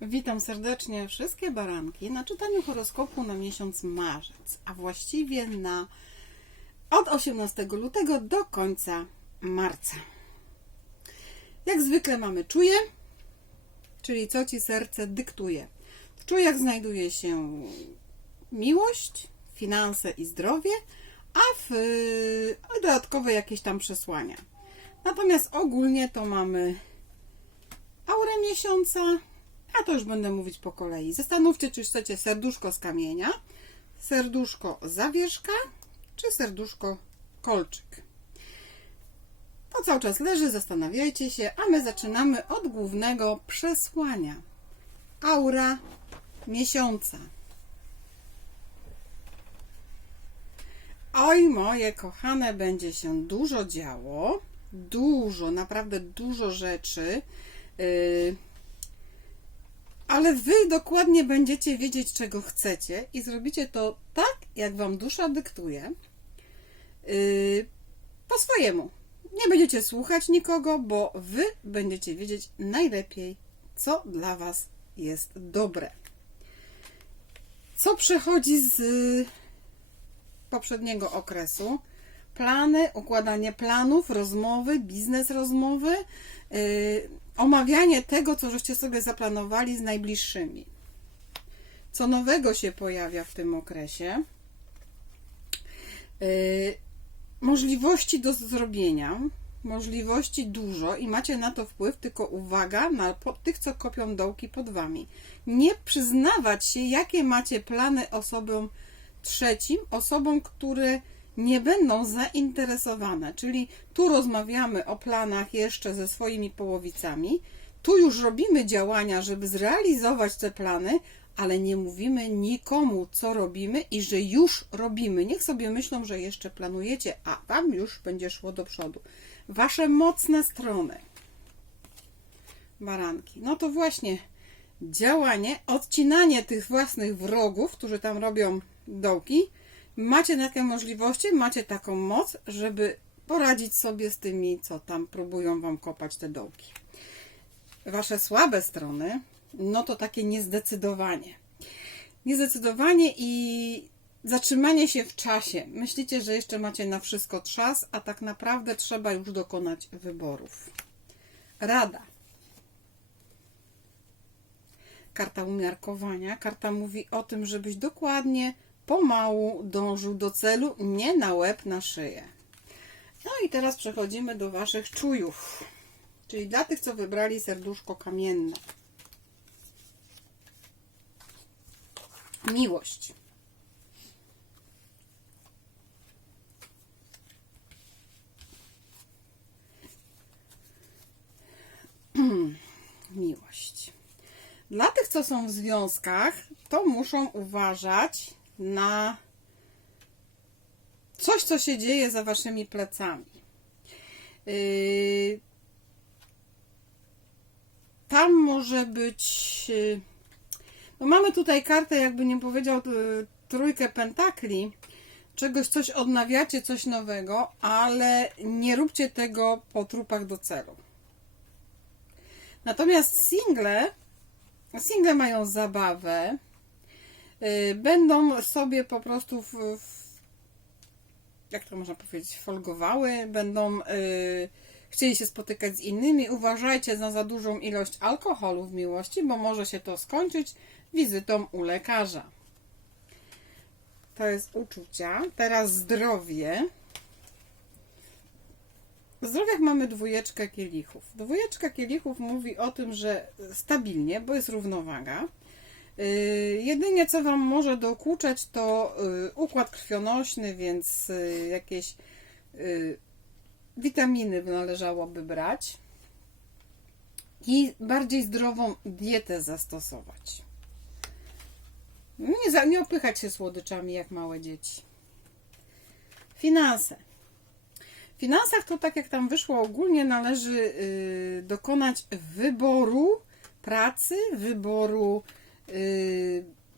Witam serdecznie wszystkie baranki na czytaniu horoskopu na miesiąc marzec, a właściwie na od 18 lutego do końca marca. Jak zwykle mamy czuje, czyli co ci serce dyktuje. W czujach znajduje się miłość, finanse i zdrowie, a w dodatkowe jakieś tam przesłania. Natomiast ogólnie to mamy aurę miesiąca, a to już będę mówić po kolei. Zastanówcie, czy chcecie serduszko z kamienia, serduszko zawieszka, czy serduszko kolczyk. To cały czas leży, zastanawiajcie się, a my zaczynamy od głównego przesłania. Aura miesiąca. Oj, moje kochane, będzie się dużo działo. Dużo, naprawdę dużo rzeczy. Yy, ale wy dokładnie będziecie wiedzieć, czego chcecie i zrobicie to tak, jak wam dusza dyktuje. Yy, po swojemu. Nie będziecie słuchać nikogo, bo wy będziecie wiedzieć najlepiej, co dla was jest dobre. Co przechodzi z poprzedniego okresu? Plany, układanie planów, rozmowy, biznes rozmowy, yy, omawianie tego, co żeście sobie zaplanowali z najbliższymi. Co nowego się pojawia w tym okresie? Yy, możliwości do zrobienia, możliwości dużo i macie na to wpływ, tylko uwaga na tych, co kopią dołki pod wami. Nie przyznawać się, jakie macie plany osobom trzecim, osobom, które nie będą zainteresowane. Czyli tu rozmawiamy o planach jeszcze ze swoimi połowicami, tu już robimy działania, żeby zrealizować te plany, ale nie mówimy nikomu, co robimy i że już robimy. Niech sobie myślą, że jeszcze planujecie, a Wam już będzie szło do przodu. Wasze mocne strony. Baranki. No to właśnie działanie, odcinanie tych własnych wrogów, którzy tam robią dołki. Macie takie możliwości, macie taką moc, żeby poradzić sobie z tymi, co tam próbują Wam kopać te dołki. Wasze słabe strony, no to takie niezdecydowanie. Niezdecydowanie i zatrzymanie się w czasie. Myślicie, że jeszcze macie na wszystko czas, a tak naprawdę trzeba już dokonać wyborów. Rada. Karta umiarkowania. Karta mówi o tym, żebyś dokładnie, pomału dążył do celu, nie na łeb, na szyję. No i teraz przechodzimy do Waszych czujów. Czyli dla tych, co wybrali serduszko kamienne. Miłość. Miłość. Dla tych, co są w związkach, to muszą uważać na coś, co się dzieje za waszymi plecami. Yy, tam może być. yy, No mamy tutaj kartę, jakby nie powiedział, yy, trójkę pentakli. Czegoś, coś odnawiacie, coś nowego, ale nie róbcie tego po trupach do celu. Natomiast single, single mają zabawę, będą sobie po prostu w, w jak to można powiedzieć, folgowały, będą yy, chcieli się spotykać z innymi. Uważajcie na za dużą ilość alkoholu w miłości, bo może się to skończyć wizytą u lekarza. To jest uczucia. Teraz zdrowie. W zdrowiach mamy dwójeczkę kielichów. Dwójeczka kielichów mówi o tym, że stabilnie, bo jest równowaga. Yy, jedynie co Wam może dokuczać to yy, układ krwionośny, więc yy, jakieś witaminy należałoby brać i bardziej zdrową dietę zastosować. Nie, za, nie opychać się słodyczami jak małe dzieci. Finanse. W finansach to tak jak tam wyszło ogólnie należy dokonać wyboru pracy, wyboru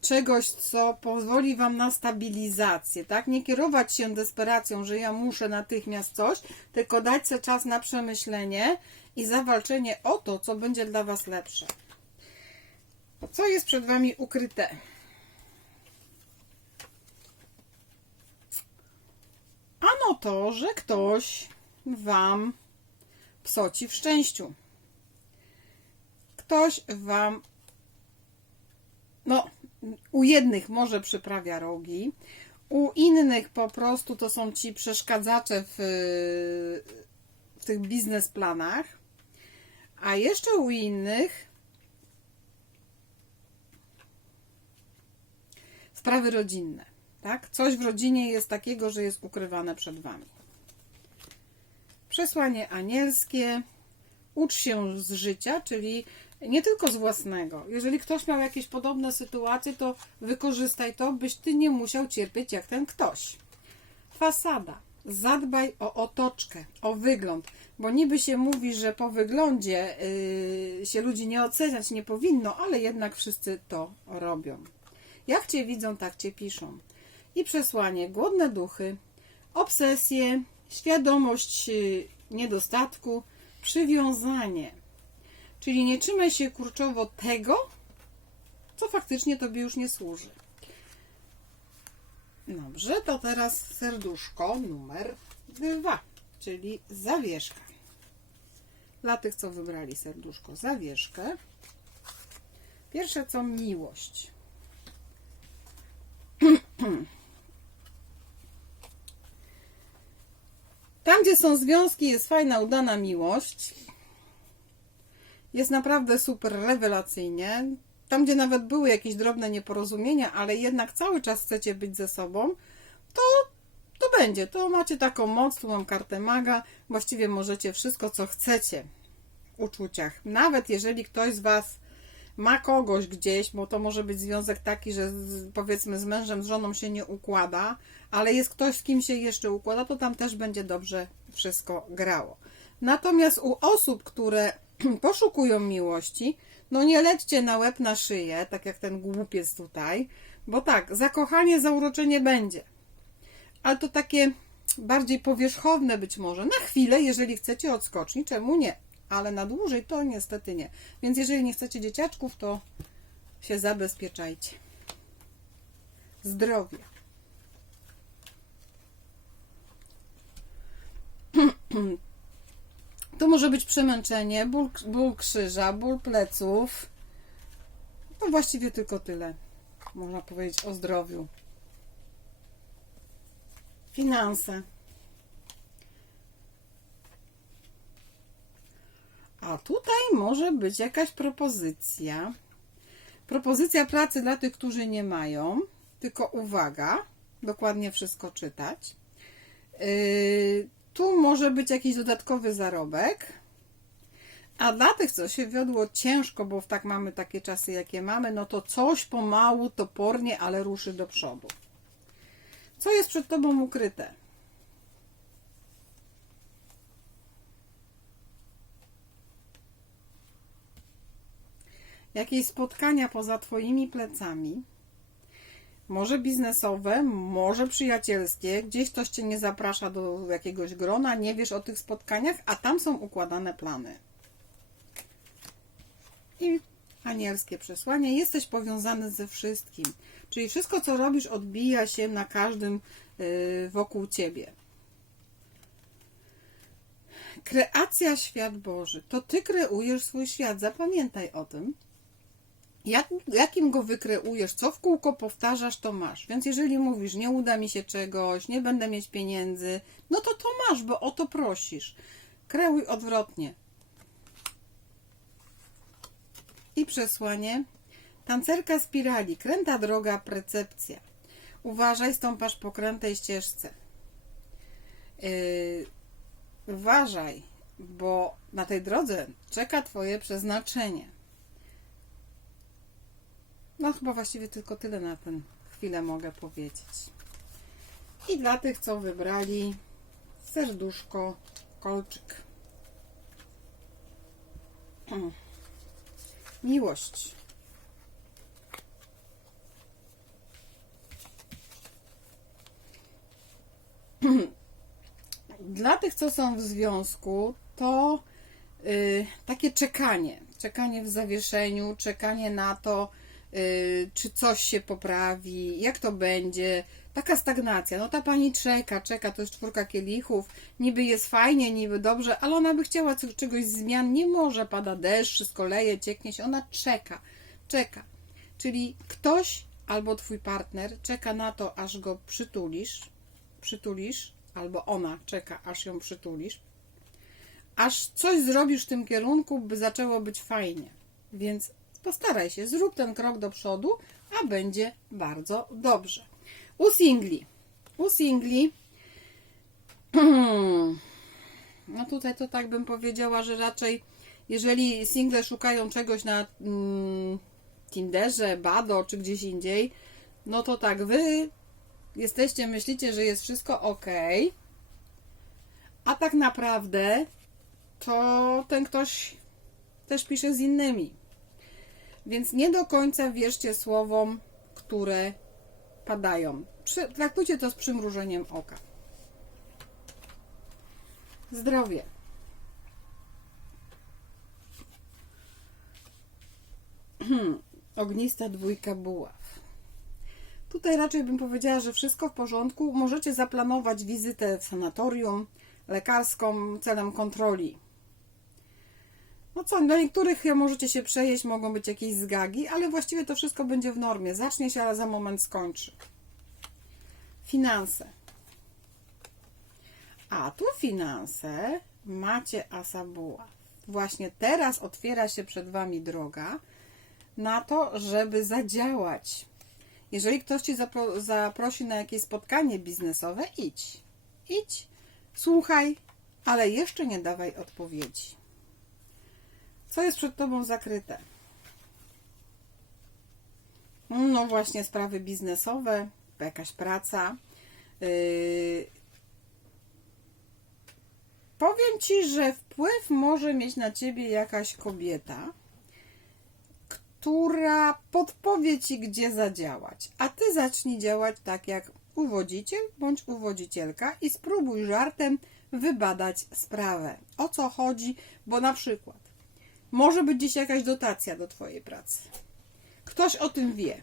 czegoś, co pozwoli Wam na stabilizację, tak? Nie kierować się desperacją, że ja muszę natychmiast coś, tylko dać sobie czas na przemyślenie i zawalczenie o to, co będzie dla Was lepsze. Co jest przed Wami ukryte? Ano to, że ktoś Wam psoci w szczęściu. Ktoś Wam, no, u jednych może przyprawia rogi, u innych po prostu to są ci przeszkadzacze w, w tych biznesplanach, a jeszcze u innych sprawy rodzinne. Tak? Coś w rodzinie jest takiego, że jest ukrywane przed Wami. Przesłanie anielskie. Ucz się z życia, czyli nie tylko z własnego. Jeżeli ktoś miał jakieś podobne sytuacje, to wykorzystaj to, byś ty nie musiał cierpieć jak ten ktoś. Fasada. Zadbaj o otoczkę, o wygląd, bo niby się mówi, że po wyglądzie yy, się ludzi nie oceniać nie powinno, ale jednak wszyscy to robią. Jak cię widzą, tak cię piszą. I przesłanie: głodne duchy, obsesje, świadomość yy, niedostatku, przywiązanie. Czyli nie trzymaj się kurczowo tego, co faktycznie tobie już nie służy. Dobrze, to teraz serduszko numer dwa, czyli zawieszka. Dla tych, co wybrali serduszko zawieszkę. Pierwsze co miłość. Tam, gdzie są związki, jest fajna, udana miłość. Jest naprawdę super rewelacyjnie. Tam, gdzie nawet były jakieś drobne nieporozumienia, ale jednak cały czas chcecie być ze sobą, to, to będzie. To macie taką moc. Tu mam kartę maga. Właściwie możecie wszystko, co chcecie w uczuciach. Nawet jeżeli ktoś z Was ma kogoś gdzieś, bo to może być związek taki, że z, powiedzmy z mężem, z żoną się nie układa, ale jest ktoś, z kim się jeszcze układa, to tam też będzie dobrze wszystko grało. Natomiast u osób, które poszukują miłości, no nie lećcie na łeb na szyję, tak jak ten głupiec tutaj, bo tak, zakochanie, zauroczenie będzie. Ale to takie bardziej powierzchowne być może. Na chwilę, jeżeli chcecie odskoczni, czemu nie? Ale na dłużej to niestety nie. Więc jeżeli nie chcecie dzieciaczków, to się zabezpieczajcie. Zdrowie. To może być przemęczenie, ból, ból krzyża, ból pleców. No właściwie tylko tyle. Można powiedzieć o zdrowiu. Finanse. A tutaj może być jakaś propozycja. Propozycja pracy dla tych, którzy nie mają. Tylko uwaga, dokładnie wszystko czytać. Yy, tu może być jakiś dodatkowy zarobek. A dla tych, co się wiodło ciężko, bo tak mamy takie czasy, jakie mamy, no to coś pomału, topornie, ale ruszy do przodu. Co jest przed Tobą ukryte? Jakieś spotkania poza Twoimi plecami, może biznesowe, może przyjacielskie, gdzieś ktoś Cię nie zaprasza do jakiegoś grona, nie wiesz o tych spotkaniach, a tam są układane plany. I anielskie przesłanie, jesteś powiązany ze wszystkim. Czyli wszystko, co robisz, odbija się na każdym yy, wokół Ciebie. Kreacja świat Boży. To Ty kreujesz swój świat. Zapamiętaj o tym. Jak, jakim go wykreujesz, co w kółko powtarzasz, to masz. Więc jeżeli mówisz, nie uda mi się czegoś, nie będę mieć pieniędzy, no to to masz, bo o to prosisz. Kreuj odwrotnie. I przesłanie. Tancerka spirali, kręta droga, percepcja. Uważaj, stąpasz po krętej ścieżce. Yy, uważaj, bo na tej drodze czeka Twoje przeznaczenie. No chyba właściwie tylko tyle na tę chwilę mogę powiedzieć. I dla tych, co wybrali serduszko, kolczyk. Miłość. Dla tych, co są w związku, to yy, takie czekanie. czekanie w zawieszeniu, czekanie na to, y, czy coś się poprawi, jak to będzie. Taka stagnacja. No ta pani czeka, czeka, to jest czwórka kielichów. Niby jest fajnie, niby dobrze, ale ona by chciała co- czegoś zmian. Nie może, pada deszcz, wszystko leje, cieknie się. Ona czeka, czeka. Czyli ktoś albo twój partner czeka na to, aż go przytulisz, przytulisz, albo ona czeka, aż ją przytulisz, aż coś zrobisz w tym kierunku, by zaczęło być fajnie. Więc postaraj się, zrób ten krok do przodu, a będzie bardzo dobrze. U singli. U singli. No tutaj to tak bym powiedziała, że raczej jeżeli single szukają czegoś na mm, Tinderze, Bado czy gdzieś indziej, no to tak, wy jesteście, myślicie, że jest wszystko ok, a tak naprawdę to ten ktoś też pisze z innymi. Więc nie do końca wierzcie słowom, które padają. Traktujcie to z przymrużeniem oka. Zdrowie. Ognista dwójka buław. Tutaj raczej bym powiedziała, że wszystko w porządku. Możecie zaplanować wizytę w sanatorium lekarską celem kontroli. No co, dla niektórych możecie się przejeść, mogą być jakieś zgagi, ale właściwie to wszystko będzie w normie. Zacznie się, ale za moment skończy. Finanse. A tu finanse macie asa buław. Właśnie teraz otwiera się przed Wami droga na to, żeby zadziałać. Jeżeli ktoś Ci zapro- zaprosi na jakieś spotkanie biznesowe, idź. Idź, słuchaj, ale jeszcze nie dawaj odpowiedzi. Co jest przed Tobą zakryte? No właśnie sprawy biznesowe, jakaś praca. Yy, Powiem Ci, że wpływ może mieć na Ciebie jakaś kobieta, która podpowie Ci, gdzie zadziałać. A Ty zacznij działać tak jak uwodziciel bądź uwodzicielka i spróbuj żartem wybadać sprawę. O co chodzi? Bo na przykład może być dziś jakaś dotacja do Twojej pracy. Ktoś o tym wie.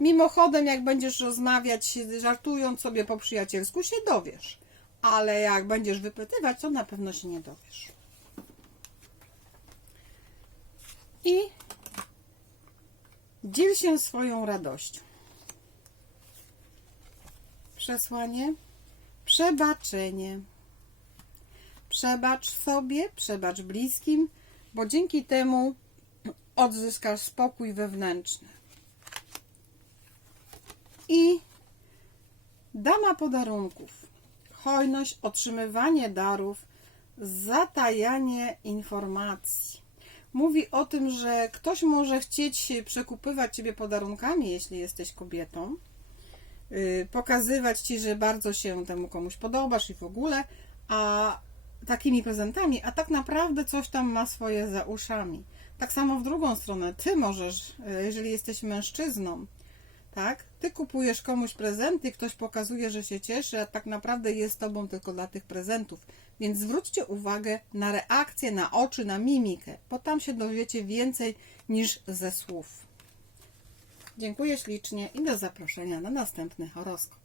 Mimochodem, jak będziesz rozmawiać, żartując sobie po przyjacielsku, się dowiesz. Ale jak będziesz wypytywać, to na pewno się nie dowiesz. I dziel się swoją radością. Przesłanie. Przebaczenie. Przebacz sobie, przebacz bliskim, bo dzięki temu odzyskasz spokój wewnętrzny. I dama podarunków. Hojność, otrzymywanie darów, zatajanie informacji. Mówi o tym, że ktoś może chcieć przekupywać ciebie podarunkami, jeśli jesteś kobietą, yy, pokazywać ci, że bardzo się temu komuś podobasz i w ogóle, a takimi prezentami, a tak naprawdę coś tam ma swoje za uszami. Tak samo w drugą stronę, ty możesz, yy, jeżeli jesteś mężczyzną, tak? Ty kupujesz komuś prezenty, ktoś pokazuje, że się cieszy, a tak naprawdę jest tobą tylko dla tych prezentów. Więc zwróćcie uwagę na reakcję, na oczy, na mimikę, bo tam się dowiecie więcej niż ze słów. Dziękuję ślicznie i do zaproszenia na następny horoskop.